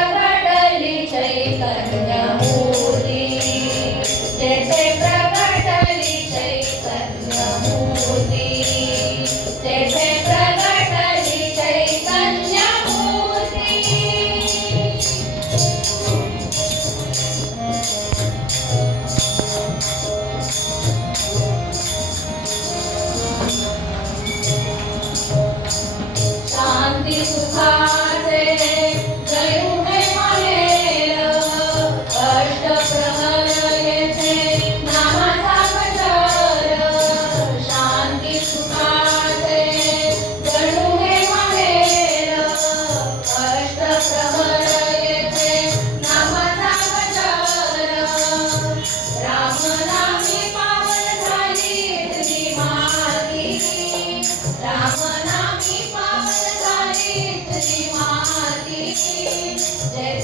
കടലിൽ കടഞ്ഞ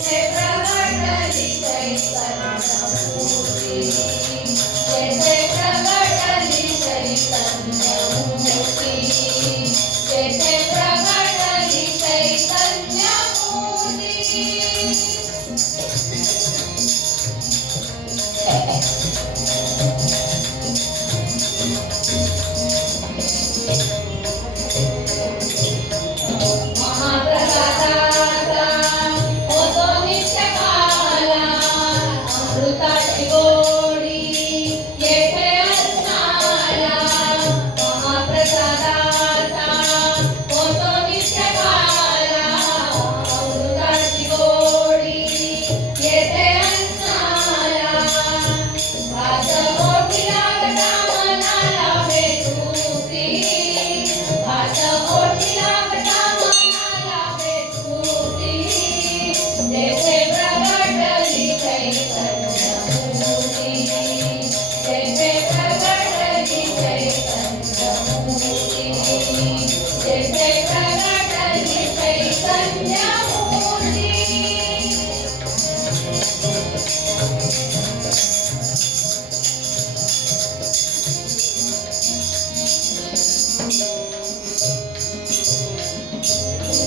Thank you. Tá, cantar, Senhor.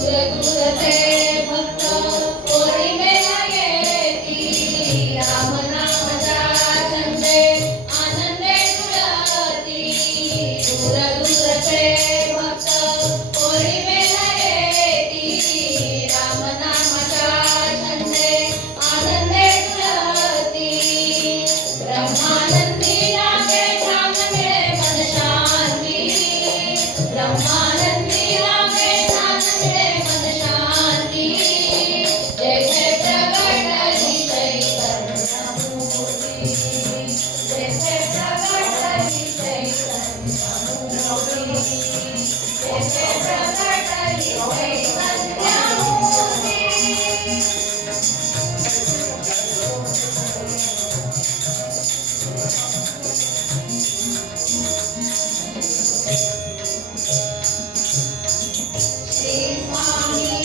உலகுலதே மன்னோ பொறிமே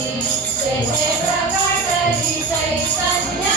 Se te va a caer y se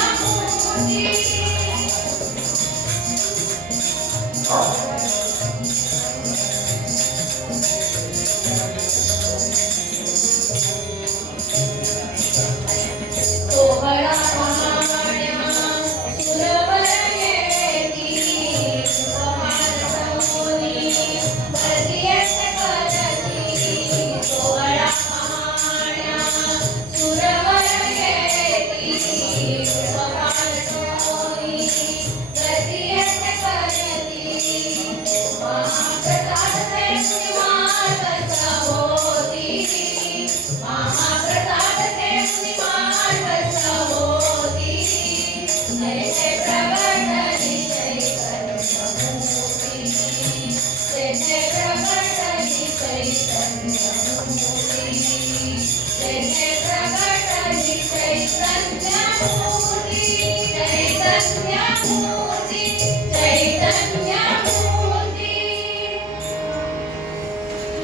Brasil!